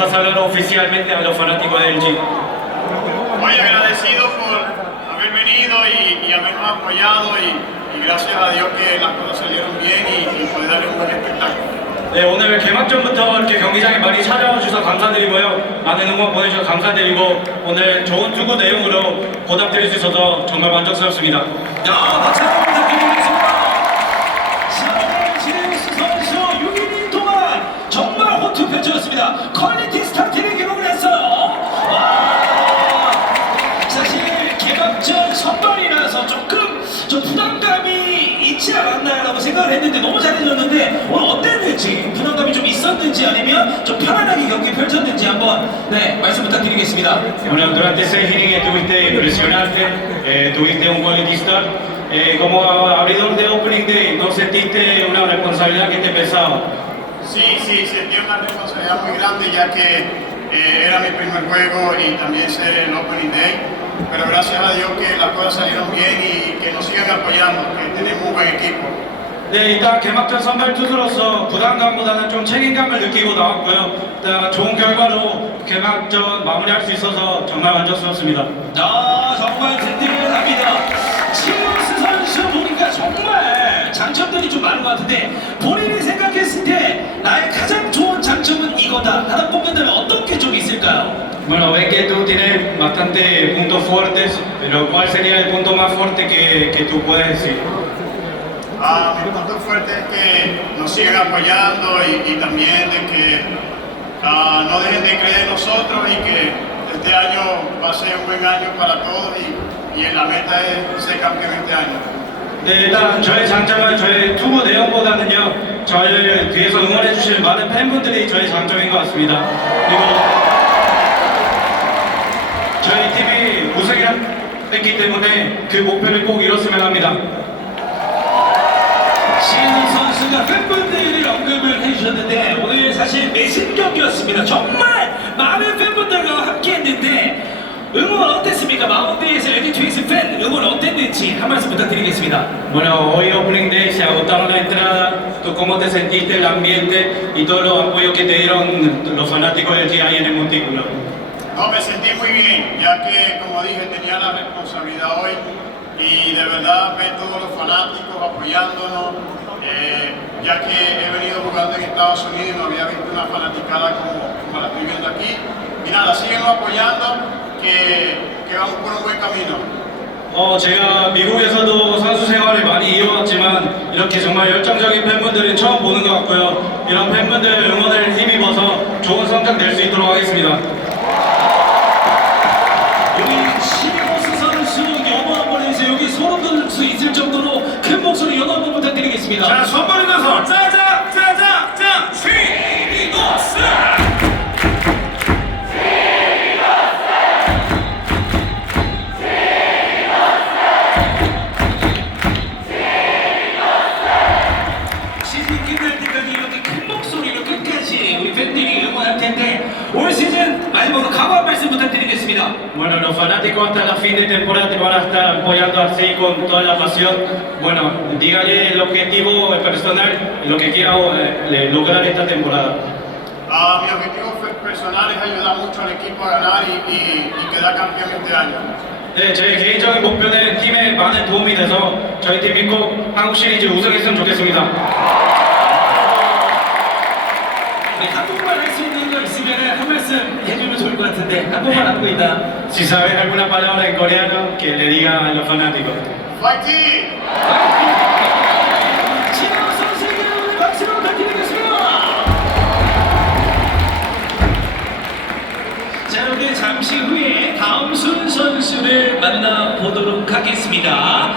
a saludar oficialmente a los fanáticos del G. Muy agradecido por haber venido y, y habernos apoyado y, y gracias a Dios que las cosas salieron bien y, y poder darle un buen espectáculo. 네, 오늘 개막전부터 이렇게 경기장에 많이 찾아와 주셔서 감사드리고요. 많은 응원 보내주셔서 감사드리고 오늘 좋은 투구 내용으로 보답드릴 수 있어서 정말 만족스럽습니다. 야, 박수 않았나라고 생각을 했는데 너무 잘해줬는데 오늘 어땠는지 부담감이 좀 있었는지 아니면 좀 편안하게 경기 펼쳤는지 한번 네 말씀 부탁드리겠습니다. Bueno, durante seis innings estuviste impresionante, eh, tuviste un quality start. Eh, como abridor de opening day, ¿no sentiste una responsabilidad que te pesaba? Sí, sí, sentí una responsabilidad muy grande ya que eh, era mi primer juego y también ser el Opening Day. Pero gracias a Dios que las cosas salieron bien y que nos sigan apoyando, que tenemos un buen equipo. 네, 일단 개막전 선발 투수로서 부담감보다는 좀 책임감을 느끼고 나왔고요. 일단 좋은 결과로 개막전 마무리할 수 있어서 정말 만족스럽습니다. 아 정말 든든합니다. 치루스 선수 보니까 정말 장점들이 좀 많은 것 같은데 본인이 생각했을 때 나의 가장 좋은 장점은 이거다 하나 뽑는다면 어떤 게 좀 있을까요? Bueno, ven que tú tienes bastante puntos fuertes, pero ¿cuál sería el punto más fuerte que, que tú puedes decir? Ah, mi punto fuerte es que nos sigan apoyando y, y también de que ah, no dejen de creer en nosotros y que este año va a ser un buen año para todos y, y la meta es ser campeón este año. 네, 일단 저의 장점은 저의 투구 내용보다는요, 저를 뒤에서 응원해 주시는 많은 팬분들이 저의 장점인 것 같습니다. 그리고 저희 팀이 우승을 했기 때문에 그 목표를 꼭 이뤘으면 합니다. 신우 선수가 팬분들을 언급을 해주셨는데 오늘 사실 매진 경기였습니다. 정말 많은 팬분들과 함께했는데 응원 어땠습니까? 마운드에서 레디 트윈스 팬 응원 어땠는지 한 말씀 부탁드리겠습니다. Bueno, hoy Opening Day se agotaron la entrada. ¿Tú cómo te sentiste el ambiente y todos los apoyos que te dieron los fanáticos del GI en el montículo? No, me sentí muy bien, ya que como dije tenía la responsabilidad hoy y de verdad ver todos los fanáticos apoyándonos, eh, ya que he venido jugando en Estados Unidos y no había visto una fanaticada como, como la estoy viendo aquí. Y nada, síguenos apoyando, que, que vamos por un buen camino. 어, 제가 미국에서도 선수 생활을 많이 이어왔지만 이렇게 정말 열정적인 팬분들은 처음 보는 것 같고요. 이런 팬분들 응원을 힘입어서 좋은 성적 낼 수 있도록 하겠습니다. 여기 신우스 부 부탁드리겠습니다. Bueno, los fanáticos hasta la fin de temporada te van a estar apoyando así con toda la pasión. Bueno, dígale el objetivo personal, lo que quiera eh, lograr esta temporada. Ah, mi objetivo fue- personal es ayudar mucho al equipo a ganar y, y- y quedar campeón este año. 네, 제 개인적인 목표는 팀에 많은 도움이 돼서 저희 팀이 꼭 한국 시리즈 우승했으면 좋겠습니다. 우리 한국말 할 수 있는 거 있으면 한 말씀 해주면 좋을 것 같은데 한국말 하고 있다. Si sabes alguna palabra en coreano, que le diga a los fanáticos. ¡Fighting! 신호 선수에게 오늘 박수로 부탁드리겠습니다. 자, 여러분들 잠시 후에 다음 순 선수를 만나 보도록 하겠습니다.